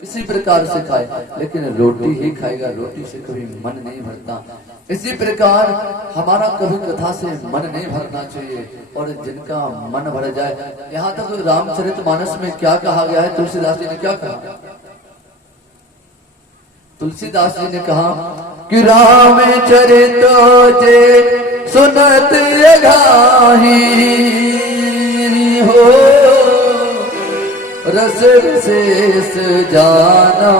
किसी प्रकार से खाए, लेकिन रोटी ही खाएगा, रोटी से कभी मन नहीं भरता। इसी प्रकार हमारा कभी कथा से मन नहीं भरना चाहिए, और जिनका मन भर जाए। यहाँ तक तो रामचरितमानस में क्या कहा गया है, तुलसीदास जी ने क्या कहा? तुलसीदास जी ने कहा कि रामचरित जे सुनत अघाही हो, रस विशेष जाना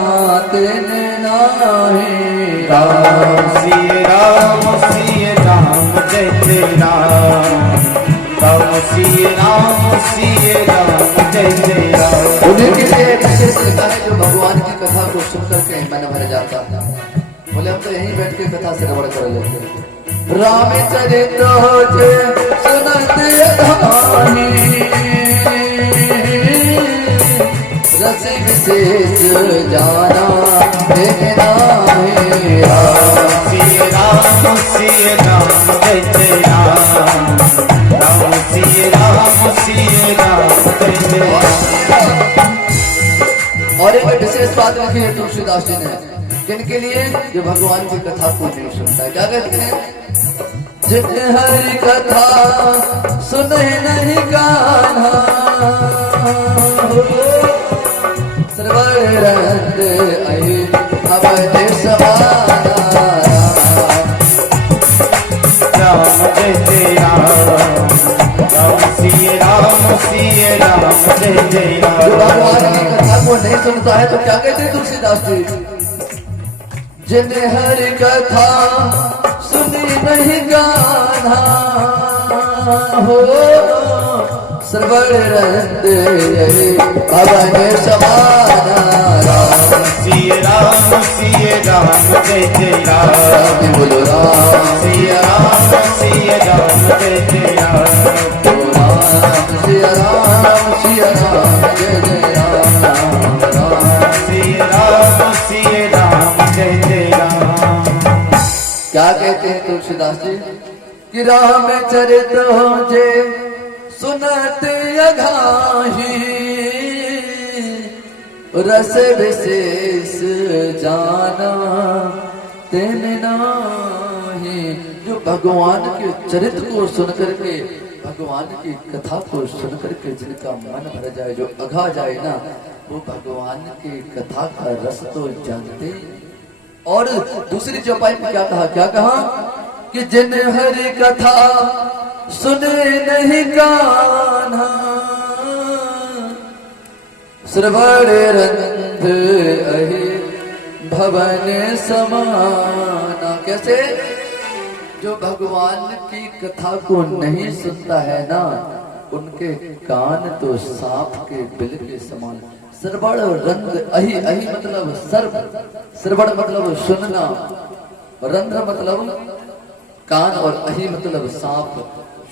तिन नाहि। राम सिय राम जय जय राम, राम सिय राम जय जय राम। उन्हीं के लिए विशेष लिखा है जो भगवान की कथा को सुन करके मन भर जाता है। बोले हम तो यहीं बैठ के कथा से रबड़ कर लेते हैं। रामचरित जे सुनत अघाही, रस विशेष जाना तिन नाहि। राम सिय राम जय जय राम, राम सिय राम जय जय राम। और एक विशेष बात लिखी है तुलसीदास जी ने, किनके लिए? जो भगवान की कथा को नहीं सुनता है। क्या कहते हैं? जिन हरि कथा सुने नहीं कान्हा, श्रवण रंग आई अवध समाना। राम जय जय राम, राम सिय राम जय जय राम। जो भगवान की कथा को नहीं सुनता है तो क्या कहते हैं तुलसीदास जी? जिन हरि कथा सुनी नहीं गाना हो, श्रवण रंग पवन समाना। राम सिय राम जय जय राम, बोलो राम सिय राम जय जय राम। राम सिया राम जय जय राम, राम सिय राम जय जय राम। क्या कहते हैं तुलसीदास जी? कि रामचरित जे सुनत अघाही, रस विशेष जाना तिन नाहि। जो भगवान के चरित्र को सुन करके, भगवान की कथा को सुन करके जिनका मन भर जाए, जो अघा जाए ना, वो भगवान की कथा का रस तो जानते। और दूसरी चौपाई में क्या कहा? क्या कहा? कि जिन हरि कथा सुने नहीं कान्हा, श्रवण रंग अहि भवन समाना। कैसे? जो भगवान की कथा को नहीं सुनता है ना, उनके कान तो सांप के बिल के समान। श्रवण रंग अहि, अहि मतलब सर्व, श्रवण मतलब सुनना, रंध्र मतलब कान, और अहि मतलब सांप।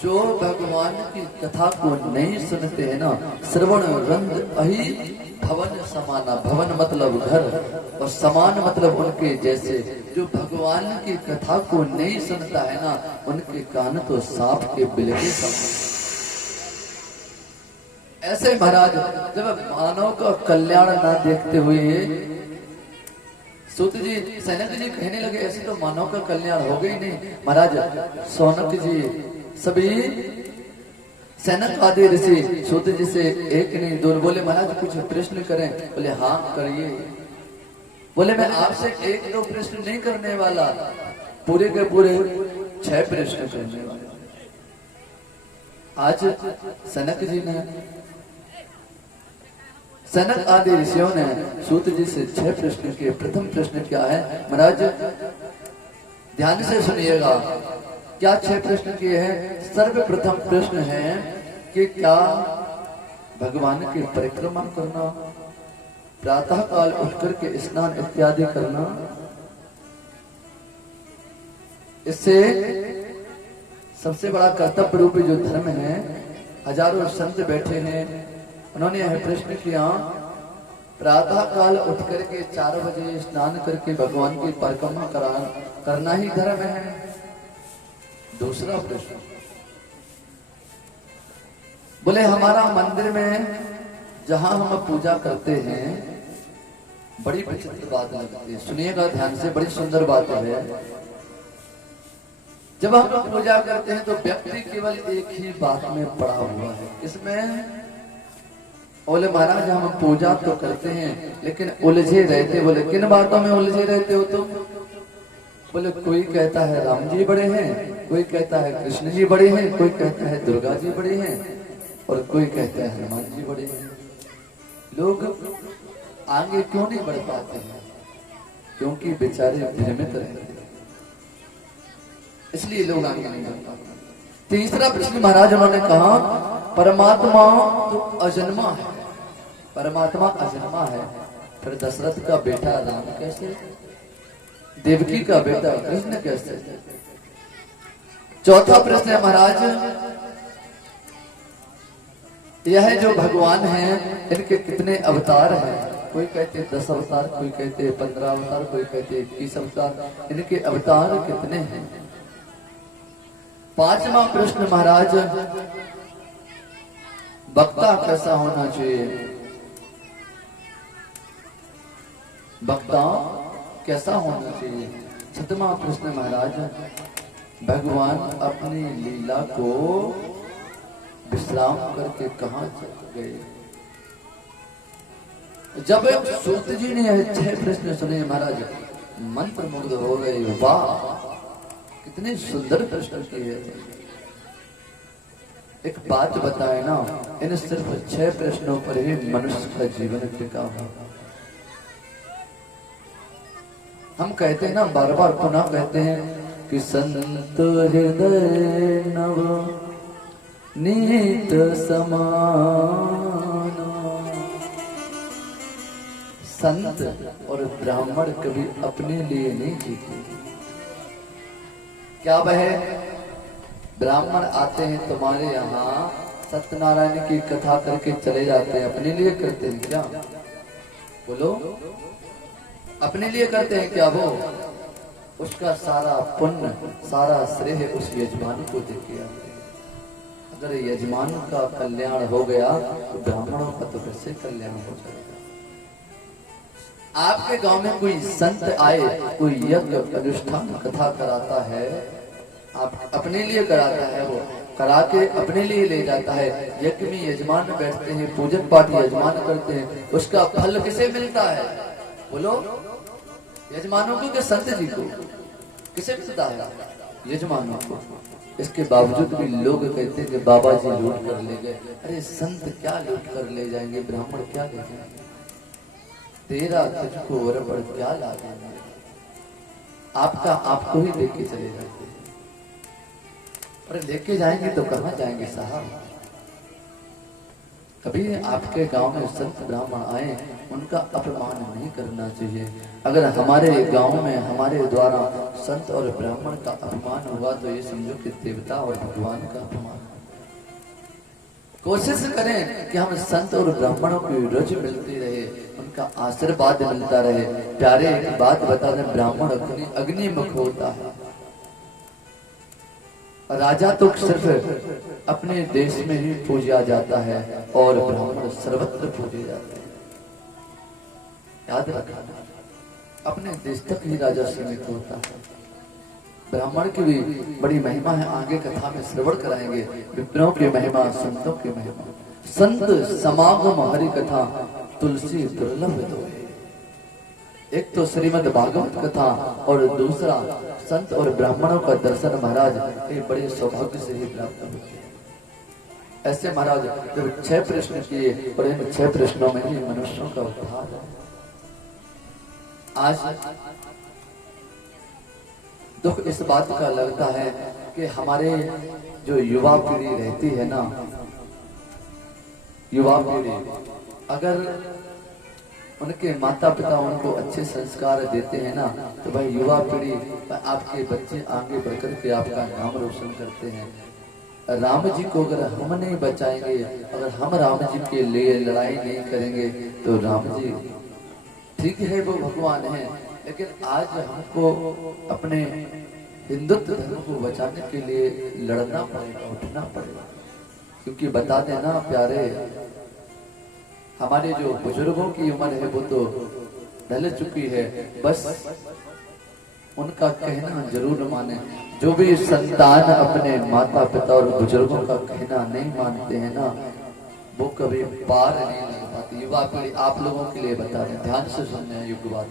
जो भगवान की कथा को नहीं सुनते हैं ना, श्रवण रंग अहि भवन समाना। भवन मतलब घर, और समान मतलब उनके जैसे। जो भगवान की कथा को नहीं सुनता है ना, उनके कान तो सांप के बिल के समान। ऐसे महाराज जब मानव का कल्याण ना देखते हुए सूत जी, सैनक जी कहने लगे ऐसे तो मानव का कल्याण हो गई नहीं। महाराज सौनक जी सभी सैनक आदि ऋषि सूत जी से एक नहीं दो बोले, महाराज कुछ प्रश्न करें? बोले हाँ करिए। बोले मैं आपसे एक दो प्रश्न नहीं करने वाला, पूरे के पूरे 6 प्रश्न करने वाला। आज सनक जी ने, सनक आदि ऋषियों ने सूत जी से 6 प्रश्न किए। प्रथम प्रश्न क्या है महाराज? ध्यान से सुनिएगा। क्या 6 प्रश्न किए हैं? सर्वप्रथम प्रश्न है कि क्या भगवान की परिक्रमा करना, प्रातः काल उठ करके स्नान इत्यादि करना, इससे सबसे बड़ा कर्तव्य रूपी जो धर्म है, हजारों संत बैठे हैं, उन्होंने यह प्रश्न किया, प्रातः काल उठ करके 4 बजे स्नान करके भगवान की परिक्रमा करना ही धर्म है? दूसरा प्रश्न, बोले हमारा मंदिर में जहां हम पूजा करते हैं बड़ी विचित्र बात लगती है, सुनिएगा ध्यान से, बड़ी सुंदर बात है। जब हम पूजा करते हैं तो व्यक्ति केवल एक ही बात में पड़ा हुआ है, इसमें बोले महाराज हम पूजा तो करते हैं लेकिन उलझे रहते। बोले किन बातों में उलझे रहते हो तुम? बोले कोई कहता है राम जी बड़े हैं, कोई कहता है कृष्ण जी बड़े हैं, कोई कहता है दुर्गा जी बड़े हैं और कोई कहता है हनुमान जी बड़े हैं। लोग आगे क्यों नहीं बढ़ पाते हैं? क्योंकि बेचारे भ्रमित रहते हैं, इसलिए लोग आगे नहीं बढ़ पाते। तीसरा प्रश्न महाराज उन्होंने कहा परमात्मा तो अजन्मा है, परमात्मा अजन्मा है, फिर दशरथ का बेटा राम कैसे, देवकी का बेटा कृष्ण कैसे? चौथा प्रश्न है महाराज, यह जो भगवान हैं इनके कितने अवतार हैं? कोई कहते 10 अवतार, कोई कहते 15 अवतार, कोई कहते 21 अवतार। इनके अवतार कितने हैं? पांचवा प्रश्न महाराज, वक्ता कैसा होना चाहिए? वक्ता कैसा होना चाहिए? छठवां प्रश्न महाराज, भगवान अपनी लीला को विश्राम करके कहां चले गए? जब सूत जी ने 6 प्रश्न सुने महाराज मंत्र मुग्ध हो गए। वाह कितने सुंदर प्रश्न किए। एक बात बताए ना, इन सिर्फ 6 प्रश्नों पर ही मनुष्य का जीवन टिका हुआ। हम कहते हैं ना, बार बार पुनः कहते हैं कि संत हृदय नव नीत समान। संत और ब्राह्मण कभी अपने लिए नहीं जीते। क्या वह ब्राह्मण आते हैं तुम्हारे यहाँ सत्यनारायण की कथा करके चले जाते हैं, अपने लिए करते हैं क्या? बोलो, अपने लिए करते हैं क्या? वो उसका सारा पुण्य सारा श्रेय उस यजमान को दे दिया। अगर यजमान का कल्याण हो गया तो ब्राह्मणों का तो वैसे कल्याण हो जाएगा। आपके गांव में कोई संत आए, कोई यज्ञ अनुष्ठान कथा कराता है, आप अपने लिए कराता है, वो करा के अपने लिए ले जाता है। यज्ञ में यजमान बैठते हैं, पूजन पाठ यजमान करते हैं, उसका फल किसे मिलता है? बोलो, यजमानों को कि संत जी को? किसे मिलता है? यजमानों को। इसके बावजूद भी लोग कहते हैं कि बाबा जी लूट कर ले गए। अरे संत क्या लूट कर ले जाएंगे, ब्राह्मण क्या ले जाएंगे? तेरा तुझको और पर क्या लागेंगे? आपका आपको ही लेके चले जाते हैं। अरे लेके जाएंगे तो कहां जाएंगे साहब? कभी आपके गांव में संत ब्राह्मण आए, उनका अपमान नहीं करना चाहिए। अगर हमारे गांव में हमारे द्वारा संत और ब्राह्मण का अपमान हुआ तो ये समझो कि देवता और भगवान का अपमान। कोशिश करें कि हम संत और ब्राह्मणों की रुचि मिलती रहे, उनका आशीर्वाद मिलता रहे। प्यारे एक बात बता दें, ब्राह्मण अग्निमुख होता है। राजा तो सिर्फ अपने देश में ही पूजा जाता है और ब्राह्मण सर्वत्र पूजे जाते हैं। याद रखना, अपने देश तक ही राजा सीमित होता है। ब्राह्मण की भी बड़ी महिमा है, आगे कथा में श्रवण कराएंगे। विप्रों की महिमा, संतों की महिमा। संत समागम हरि कथा तुलसी दुर्लभ तो है। एक तो श्रीमद् भागवत कथा और दूसरा संत और ब्राह्मणों का दर्शन महाराज ये बड़े सौभाग्य से ही प्राप्त होते हैं। ऐसे महाराज जब 6 प्रश्न किए और इन 6 प्रश्नों में ही मनुष्यों का उद्धार है। आज दुख इस बात का लगता है कि हमारे जो युवा पीढ़ी रहती है ना, युवा पीढ़ी, अगर उनके माता पिता उनको अच्छे संस्कार देते हैं ना, तो भाई युवा पीढ़ी, आपके बच्चे आगे बढ़कर के आपका नाम रोशन करते हैं। राम जी को अगर हम नहीं बचाएंगे, अगर हम राम जी के लिए लड़ाई नहीं करेंगे तो राम जी ठीक है वो भगवान है, लेकिन आज हमको अपने हिंदुत्व धर्म को बचाने के लिए लड़ना पड़ेगा, उठना पड़ेगा। क्योंकि बता देना प्यारे, हमारे जो बुजुर्गों की उम्र है वो तो ढल चुकी है, बस उनका कहना जरूर माने। जो भी संतान अपने माता पिता और बुजुर्गों का कहना नहीं मानते हैं ना, वो कभी पार नहीं लग पाती। युवा पीढ़ी आप लोगों के लिए बता रहे, ध्यान से सुनने युग बात।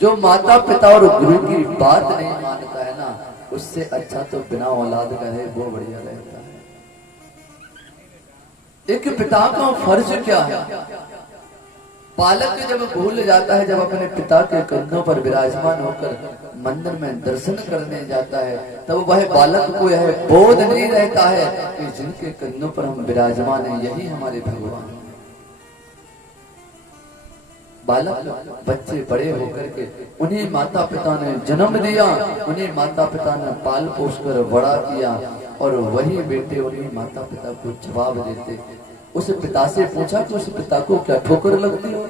जो माता पिता और गुरु की बात नहीं मानता है ना, उससे अच्छा तो बिना औलाद का है वो बढ़िया रहता है। एक पिता का फर्ज क्या है? बालक जब भूल जाता है, जब अपने पिता के कंधों पर विराजमान होकर मंदिर में दर्शन करने जाता है, तब वह बालक को यह बोध नहीं रहता है कि जिनके कंधों पर हम विराजमान हैं यही हमारे भगवान हैं। बालक बच्चे बड़े होकर के उन्हें माता पिता ने जन्म दिया, उन्हें माता पिता ने पाल पोस कर बड़ा किया, और वही बेटे उन्हें माता पिता को जवाब देते। उस पिता से पूछा कि उस पिता को क्या ठोकर लगती हो?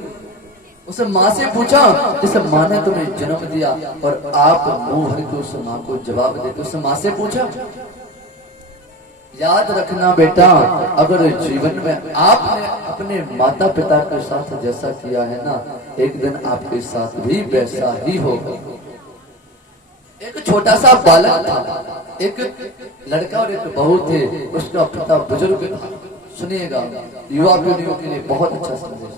उस माँ से पूछा जिस माँ ने तुम्हें जन्म दिया, और आप मुंह भर के उस माँ को जवाब देते। उस माँ से पूछा। याद रखना बेटा, अगर जीवन में आपने अपने माता पिता के साथ जैसा किया है ना, एक दिन आपके साथ भी वैसा ही होगा। एक छोटा सा बालक था, एक लड़का और एक बहू थे, उसका पिता बुजुर्ग था। सुनिएगा, युवा पीढ़ियों के लिए बहुत अच्छा संदेश।